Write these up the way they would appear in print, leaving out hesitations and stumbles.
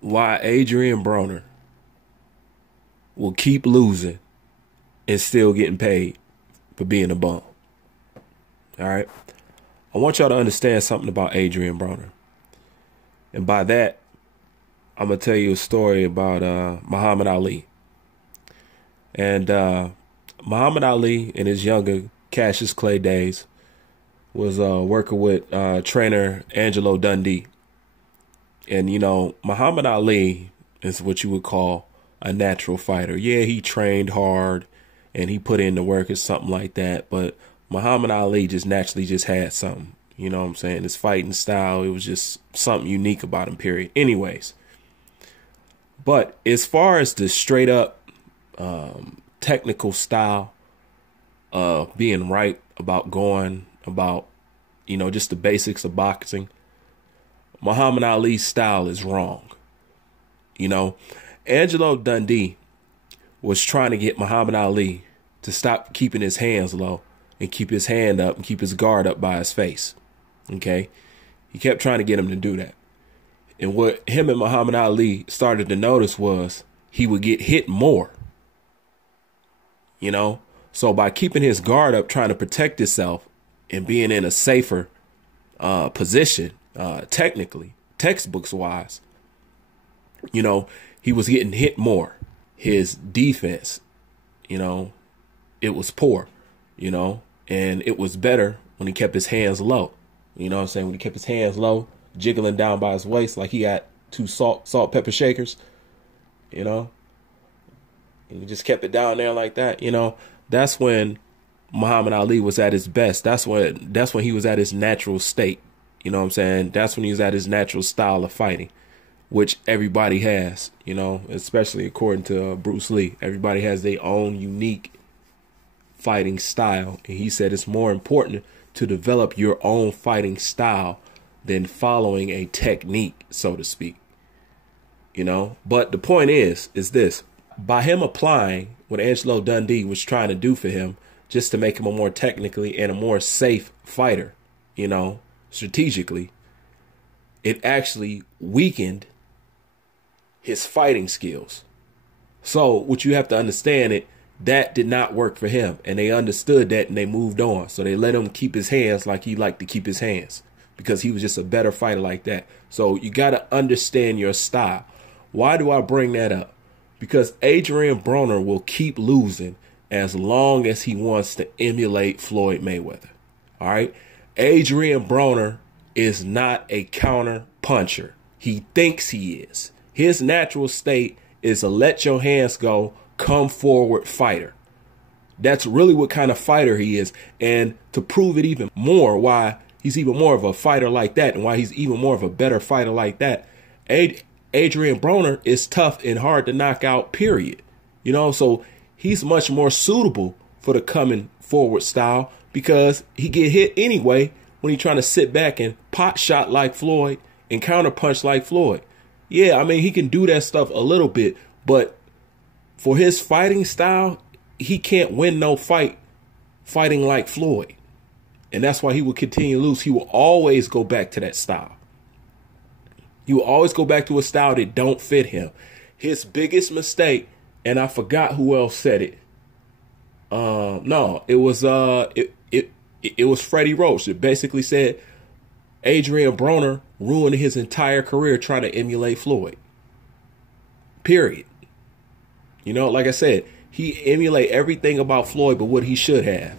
why Adrian Broner will keep losing and still getting paid for being a bum. All right. I want y'all to understand something about Adrian Broner. And by that, I'm going to tell you a story about Muhammad Ali. And Muhammad Ali in his younger Cassius Clay days was working with trainer Angelo Dundee. And, you know, Muhammad Ali is what you would call a natural fighter. Yeah, he trained hard and he put in the work or something like that. But Muhammad Ali just naturally just had something. You know what I'm saying? His fighting style, it was just something unique about him, period. Anyways. But as far as the straight up technical style of being right about going about, you know, just the basics of boxing, Muhammad Ali's style is wrong. You know, Angelo Dundee was trying to get Muhammad Ali to stop keeping his hands low and keep his hand up and keep his guard up by his face. Okay. He kept trying to get him to do that. And what him and Muhammad Ali started to notice was he would get hit more. You know, so by keeping his guard up, trying to protect himself and being in a safer position, technically, textbooks wise, you know, he was getting hit more. His defense, you know, it was poor, you know, and it was better when he kept his hands low. You know what I'm saying? When he kept his hands low, jiggling down by his waist like he got two salt pepper shakers, you know, and he just kept it down there like that. You know, that's when Muhammad Ali was at his best. That's when he was at his natural state. You know what I'm saying? That's when he was at his natural style of fighting, which everybody has, you know, especially according to Bruce Lee. Everybody has their own unique fighting style. And he said it's more important to develop your own fighting style than following a technique, so to speak. You know, but the point is this: by him applying what Angelo Dundee was trying to do for him, just to make him a more technically and a more safe fighter, you know, strategically, it actually weakened his fighting skills. So what you have to understand, that did not work for him, and they understood that and they moved on. So they let him keep his hands like he liked to keep his hands, because he was just a better fighter like that. So you got to understand your style. Why do I bring that up? Because Adrian Broner will keep losing as long as he wants to emulate Floyd Mayweather. All right. Adrian Broner is not a counter puncher. He thinks he is. His natural state is a let your hands go, come forward fighter. That's really what kind of fighter he is. And to prove it even more, why he's even more of a fighter like that, and why he's even more of a better fighter like that, Adrian Broner is tough and hard to knock out, period. You know, so he's much more suitable for the coming forward style, because he get hit anyway when he's trying to sit back and pot shot like Floyd and counter punch like Floyd. Yeah, I mean, he can do that stuff a little bit, but for his fighting style, he can't win no fight fighting like Floyd. And that's why he will continue to lose. He will always go back to that style. He will always go back to a style that don't fit him. His biggest mistake, and I forgot who else said it. No, it was it was Freddie Roach. It basically said Adrian Broner ruined his entire career trying to emulate Floyd. Period. You know, like I said, he emulate everything about Floyd but what he should have.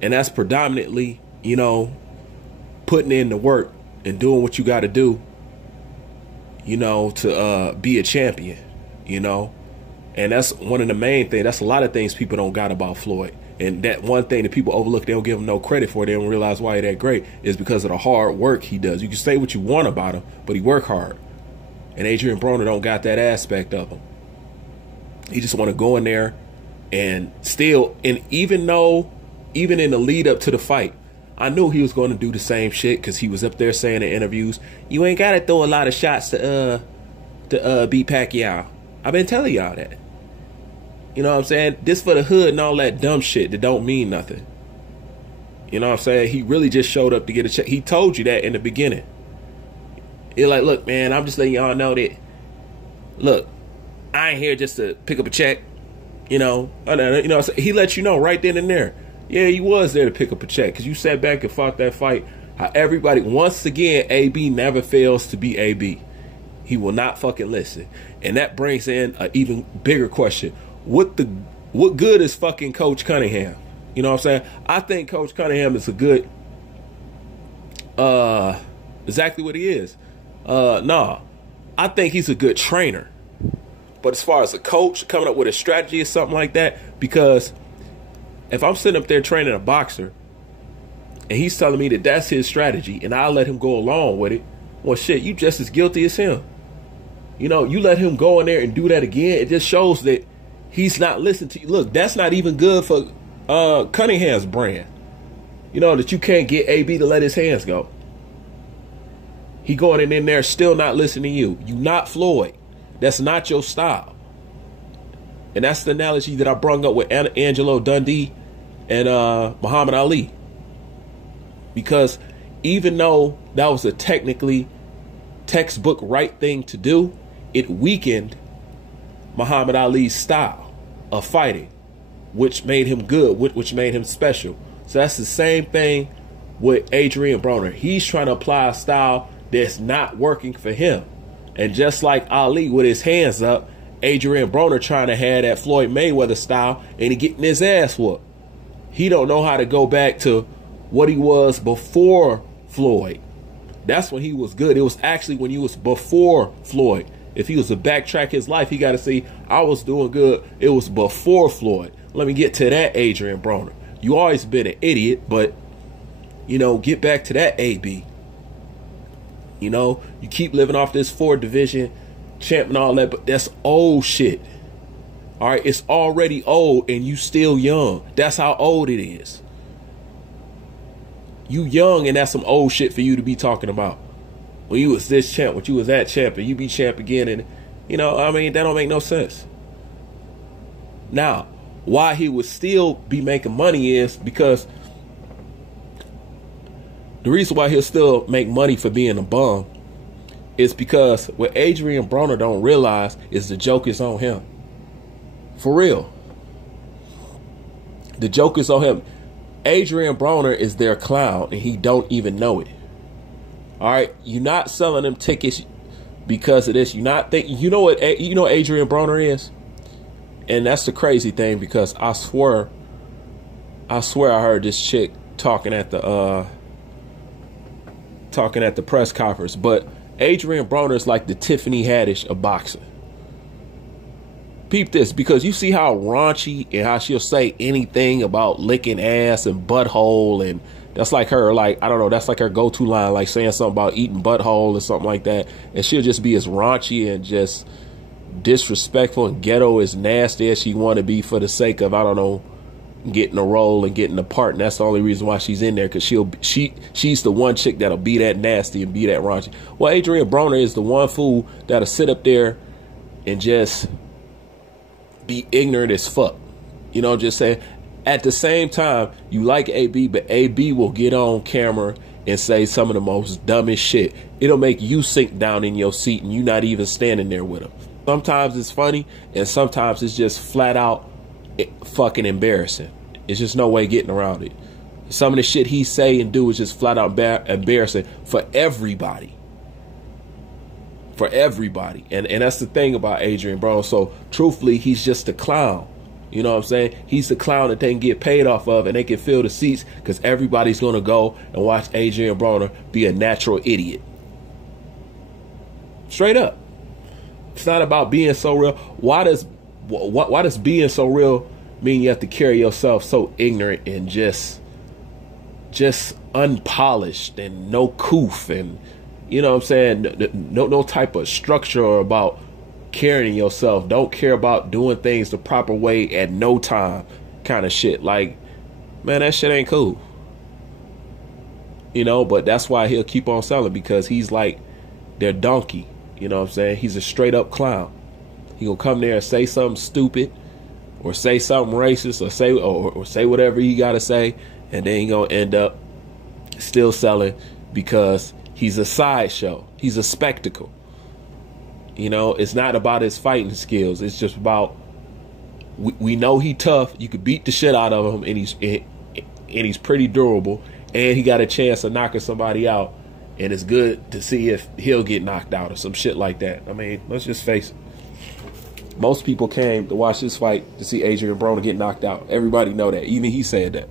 And that's predominantly, you know, putting in the work and doing what you got to do, you know, to be a champion, you know. And that's one of the main things. That's a lot of things people don't got about Floyd. And that one thing that people overlook, they don't give him no credit for, they don't realize why he's that great, is because of the hard work he does. You can say what you want about him, but he work hard. And Adrian Broner don't got that aspect of him. He just want to go in there and still, and even in the lead up to the fight, I knew he was going to do the same shit, because he was up there saying in interviews, you ain't got to throw a lot of shots to beat Pacquiao. I've been telling y'all that. You know what I'm saying? This for the hood and all that dumb shit that don't mean nothing. You know what I'm saying? He really just showed up to get a check. He told you that in the beginning. You're like, look, man, I'm just letting y'all know that look, I ain't here just to pick up a check. You know, he let you know right then and there. Yeah, he was there to pick up a check because you sat back and fought that fight. How everybody, once again, AB never fails to be AB. He will not fucking listen. And that brings in an even bigger question. What good is fucking Coach Cunningham? You know what I'm saying? I think Coach Cunningham is a good, exactly what he is. Nah, I think he's a good trainer. But as far as a coach coming up with a strategy or something like that, because if I'm sitting up there training a boxer and he's telling me that that's his strategy and I'll let him go along with it, well, shit, you just as guilty as him. You know, you let him go in there and do that again. It just shows that he's not listening to you. Look, that's not even good for Cunningham's brand. You know, that you can't get AB to let his hands go. He going in there still not listening to you. You not Floyd. That's not your style. And that's the analogy that I brought up with Angelo Dundee and Muhammad Ali. Because even though that was a technically textbook right thing to do, it weakened Muhammad Ali's style of fighting, which made him good, which made him special. So that's the same thing with Adrian Broner. He's trying to apply a style that's not working for him. And just like Ali with his hands up, Adrian Broner trying to have that Floyd Mayweather style and he getting his ass whooped. He don't know how to go back to what he was before Floyd. That's when he was good. It was actually when he was before Floyd. If he was to backtrack his life, he got to see, I was doing good. It was before Floyd. Let me get to that, Adrian Broner. You always been an idiot, but, you know, get back to that, AB. You know, you keep living off this 4 division champ and all that, but that's old shit. All right, it's already old and you still young. That's how old it is. You young and that's some old shit for you to be talking about. When you was this champ, when you was that champ, and you be champ again, and you know, I mean, that don't make no sense. Now, why he would still be making money is because the reason why he'll still make money for being a bum is because what Adrian Broner don't realize is the joke is on him. For real. The joke is on him. Adrian Broner is their clown and he don't even know it. All right, you're not selling them tickets because of this. You're not thinking, you know what Adrian Broner is? And that's the crazy thing, because I swear I heard this chick talking at the press conference, but Adrian Broner is like the Tiffany Haddish of boxing. Peep this, because you see how raunchy and how she'll say anything about licking ass and butthole, and that's like her, like, I don't know, that's like her go-to line, like saying something about eating butthole or something like that, and she'll just be as raunchy and just disrespectful and ghetto as nasty as she want to be for the sake of, I don't know, getting a role and getting a part. And that's the only reason why she's in there, because she's the one chick that'll be that nasty and be that raunchy. Well, Adrian Broner is the one fool that'll sit up there and just be ignorant as fuck. You know, just saying, at the same time, you like AB, but AB will get on camera and say some of the most dumbest shit. It'll make you sink down in your seat and you not even standing there with him. Sometimes it's funny and sometimes it's just flat out fucking embarrassing. It's just no way getting around it. Some of the shit he say and do is just flat out embarrassing for everybody. For everybody. And that's the thing about Adrian Broner. So truthfully, he's just a clown. You know what I'm saying? He's the clown that they can get paid off of and they can fill the seats because everybody's going to go and watch Adrian Broner be a natural idiot. Straight up. It's not about being so real. Why does being so real mean you have to carry yourself so ignorant and just unpolished and no coof and, you know what I'm saying, no type of structure about carrying yourself, don't care about doing things the proper way at no time kind of shit. Like, man, that shit ain't cool. You know, but that's why he'll keep on selling, because he's like their donkey. You know what I'm saying? He's a straight up clown. He gonna come there and say something stupid or say something racist or say whatever he gotta say, and then he gonna end up still selling because he's a sideshow. He's a spectacle. You know, it's not about his fighting skills. It's just about, we know he tough. You could beat the shit out of him, and he's pretty durable, and he got a chance of knocking somebody out. And it's good to see if he'll get knocked out or some shit like that. I mean, let's just face it. Most people came to watch this fight to see Adrian Broner get knocked out. Everybody know that. Even he said that.